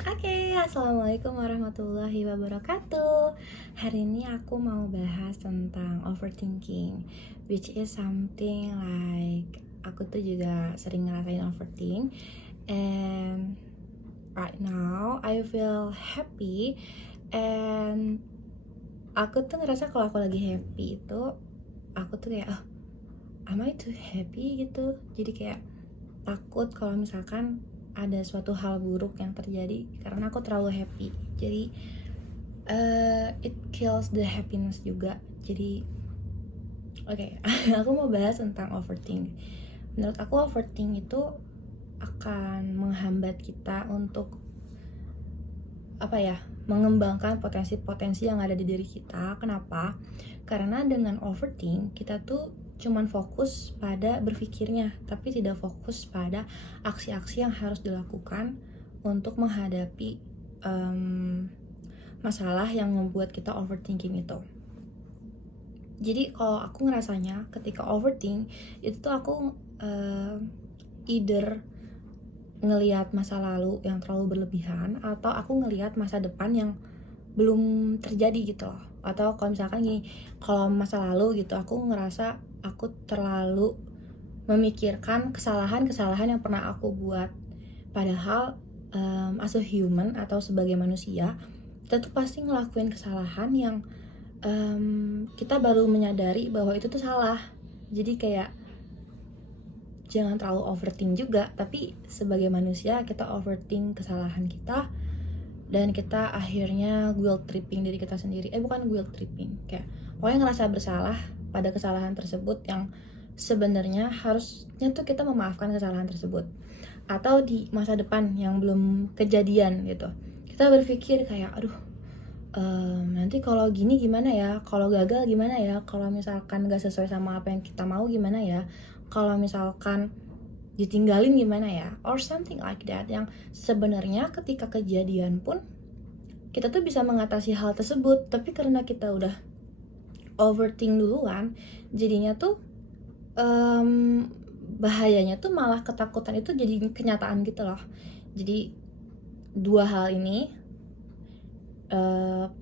Assalamualaikum warahmatullahi wabarakatuh. Hari ini aku mau bahas tentang overthinking, which is something like aku tuh juga sering ngerasain overthink. And right now I feel happy, and aku tuh ngerasa kalau aku lagi happy itu aku tuh kayak am I too happy gitu. Jadi kayak takut kalau misalkan ada suatu hal buruk yang terjadi karena aku terlalu happy. Jadi it kills the happiness juga. Jadi oke, aku mau bahas tentang overthink. Menurut aku overthink itu akan menghambat kita untuk mengembangkan potensi-potensi yang ada di diri kita. Kenapa? Karena dengan overthink kita tuh cuman fokus pada berpikirnya, tapi tidak fokus pada aksi-aksi yang harus dilakukan untuk menghadapi masalah yang membuat kita overthinking itu. Jadi kalau aku ngerasanya ketika overthink itu tuh aku either ngelihat masa lalu yang terlalu berlebihan, atau aku ngelihat masa depan yang belum terjadi gitu loh. Atau kalau misalkan gini, kalau masa lalu gitu aku ngerasa aku terlalu memikirkan kesalahan-kesalahan yang pernah aku buat. Padahal as a human atau sebagai manusia, kita tuh pasti ngelakuin kesalahan yang kita baru menyadari bahwa itu tuh salah. Jadi kayak jangan terlalu overthink juga, tapi sebagai manusia kita overthink kesalahan kita, dan kita akhirnya guilt tripping diri kita sendiri. Bukan guilt tripping, kayak pokoknya ngerasa bersalah pada kesalahan tersebut yang sebenarnya harusnya tuh kita memaafkan kesalahan tersebut. Atau di masa depan yang belum kejadian gitu, kita berpikir kayak nanti kalau gini gimana ya, kalau gagal gimana ya, kalau misalkan gak sesuai sama apa yang kita mau gimana ya, kalau misalkan ditinggalin gimana ya, or something like that. Yang sebenarnya ketika kejadian pun kita tuh bisa mengatasi hal tersebut, tapi karena kita udah overthink duluan, jadinya tuh bahayanya tuh malah ketakutan itu jadi kenyataan gitu loh. Jadi dua hal ini,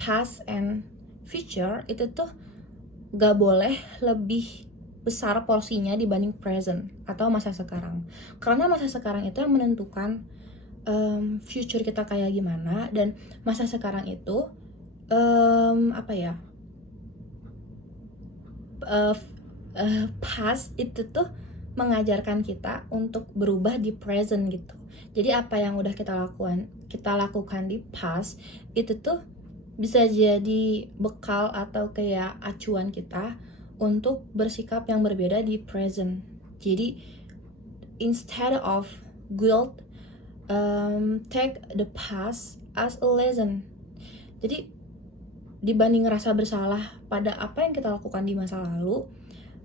past and future, itu tuh gak boleh lebih besar porsinya dibanding present atau masa sekarang. Karena masa sekarang itu yang menentukan future kita kayak gimana, dan masa sekarang itu past itu tuh mengajarkan kita untuk berubah di present gitu. Jadi apa yang udah kita lakukan di past itu tuh bisa jadi bekal atau kayak acuan kita untuk bersikap yang berbeda di present. Jadi instead of guilt, take the past as a lesson. Jadi dibanding ngerasa bersalah pada apa yang kita lakukan di masa lalu,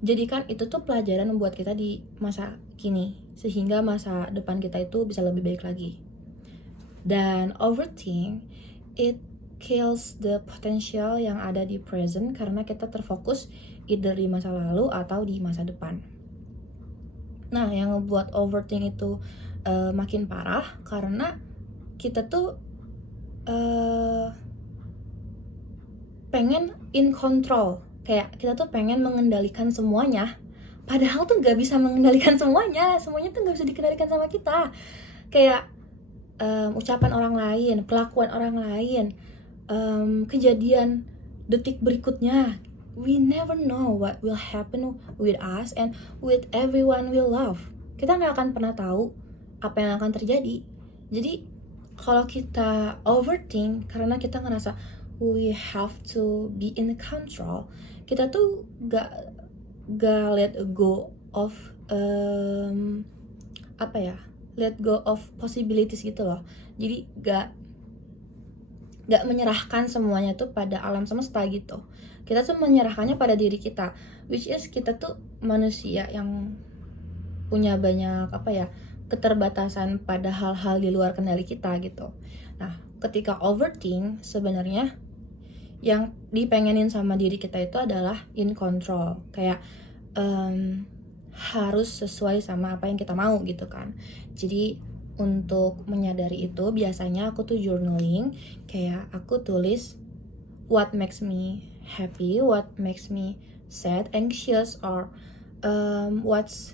jadikan itu tuh pelajaran membuat kita di masa kini, sehingga masa depan kita itu bisa lebih baik lagi. Dan overthink, it kills the potential yang ada di present karena kita terfokus either di masa lalu atau di masa depan. Nah, yang ngebuat overthink itu makin parah karena kita tuh pengen in control. Kayak kita tuh pengen mengendalikan semuanya, padahal tuh gak bisa mengendalikan semuanya tuh gak bisa dikendalikan sama kita. Kayak ucapan orang lain, kelakuan orang lain, kejadian detik berikutnya. We never know what will happen with us and with everyone we love. Kita gak akan pernah tahu apa yang akan terjadi. Jadi kalau kita overthink karena kita ngerasa we have to be in control, kita tuh gak let go of let go of possibilities gitu loh. Jadi gak menyerahkan semuanya tuh pada alam semesta gitu. Kita tuh menyerahkannya pada diri kita, which is kita tuh manusia yang punya banyak keterbatasan pada hal-hal di luar kendali kita gitu. Nah, ketika overthink sebenarnya yang dipengenin sama diri kita itu adalah in control, kayak harus sesuai sama apa yang kita mau gitu kan. Jadi untuk menyadari itu biasanya aku tuh journaling, kayak aku tulis what makes me happy, what makes me sad, anxious, or what's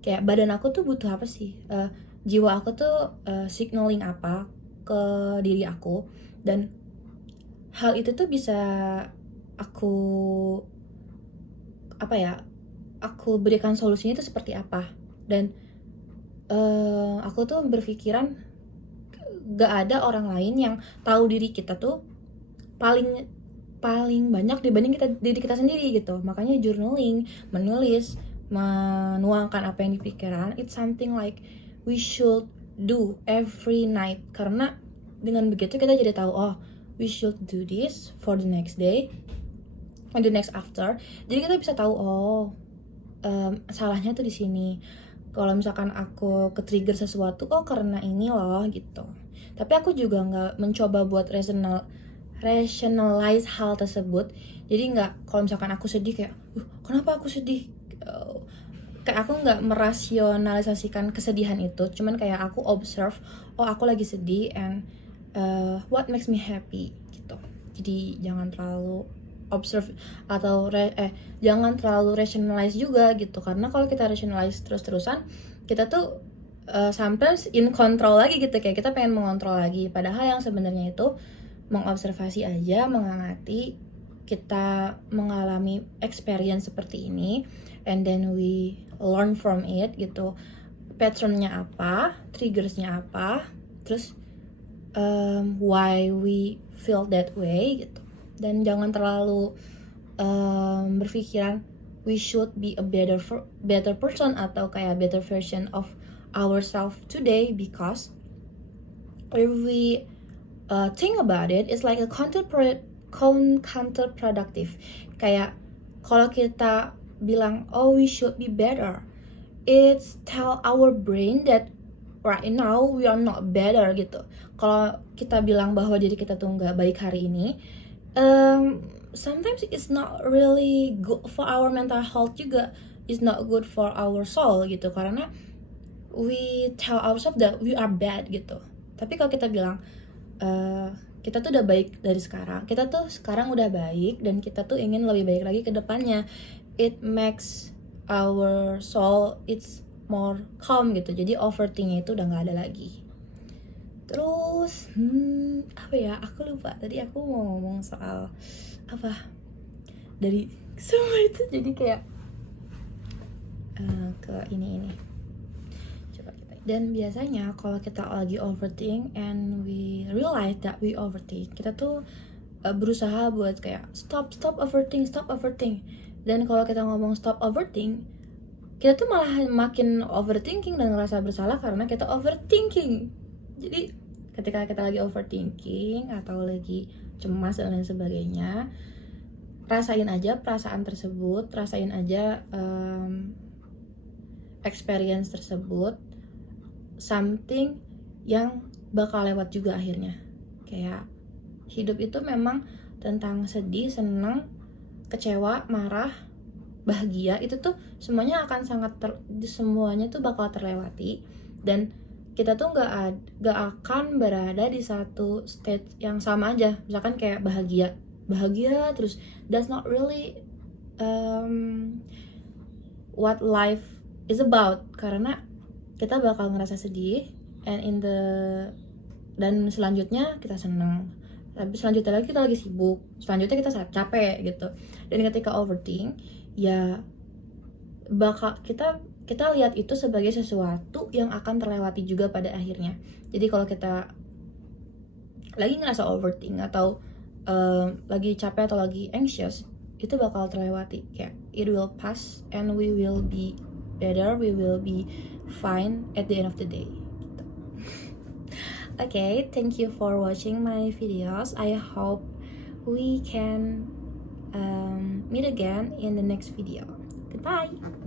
kayak badan aku tuh butuh apa sih, jiwa aku tuh signaling apa ke diri aku, dan hal itu tuh bisa aku apa ya, aku berikan solusinya itu seperti apa. Dan aku tuh berpikiran gak ada orang lain yang tahu diri kita tuh paling banyak dibanding diri kita sendiri gitu. Makanya journaling, menulis, menuangkan apa yang dipikiran, it's something like we should do every night, karena dengan begitu kita jadi tahu, oh we should do this for the next day and the next after. Jadi kita bisa tahu, oh salahnya tuh di sini. Kalau misalkan aku ke-trigger sesuatu, oh karena ini loh gitu. Tapi aku juga nggak mencoba buat rationalize hal tersebut. Jadi nggak, kalau misalkan aku sedih kayak, kenapa aku sedih? Kayak aku nggak merasionalisasikan kesedihan itu. Cuman kayak aku observe, oh aku lagi sedih and what makes me happy gitu. Jadi jangan terlalu observe atau jangan terlalu rationalize juga gitu, karena kalau kita rationalize terus-terusan kita tuh sometimes in control lagi gitu, kayak kita pengen mengontrol lagi, padahal yang sebenarnya itu mengobservasi aja, mengamati, kita mengalami experience seperti ini and then we learn from it gitu, patternnya apa, triggersnya apa, terus why we feel that way gitu. Dan jangan terlalu berpikiran we should be a better person atau kayak better version of ourselves today, because if we think about it, it's like a counterproductive. Kayak kalau kita bilang oh we should be better, it's tell our brain that right now we are not better gitu. Kalau kita bilang bahwa diri kita tuh nggak baik hari ini, sometimes it's not really good for our mental health juga, it's not good for our soul gitu, karena we tell ourselves that we are bad gitu. Tapi kalau kita bilang kita tuh udah baik dari sekarang, kita tuh sekarang udah baik dan kita tuh ingin lebih baik lagi ke depannya, it makes our soul it's more calm gitu. Jadi overthinknya itu udah nggak ada lagi. Terus apa ya, aku lupa tadi aku mau ngomong soal apa dari semua itu, jadi kayak ke ini coba kita. Dan biasanya kalau kita lagi overthink and we realize that we overthink, kita tuh berusaha buat kayak stop overthink. Dan kalau kita ngomong stop overthink, kita tuh malah makin overthinking dan ngerasa bersalah karena kita overthinking. Jadi ketika kita lagi overthinking atau lagi cemas dan lain sebagainya, rasain aja perasaan tersebut, rasain aja experience tersebut, something yang bakal lewat juga akhirnya. Kayak hidup itu memang tentang sedih, senang, kecewa, marah, bahagia, itu tuh semuanya akan semuanya tuh bakal terlewati, dan kita tuh nggak akan berada di satu state yang sama aja. Misalkan kayak bahagia terus, that's not really what life is about, karena kita bakal ngerasa sedih dan selanjutnya kita senang, tapi selanjutnya lagi kita lagi sibuk, selanjutnya kita capek gitu. Dan ketika overthink ya bakal kita lihat itu sebagai sesuatu yang akan terlewati juga pada akhirnya. Jadi kalau kita lagi ngerasa overthink atau lagi capek atau lagi anxious, itu bakal terlewati, kayak it will pass and we will be better, we will be fine at the end of the day gitu. Okay, thank you for watching my videos. I hope we can meet again in the next video. Goodbye.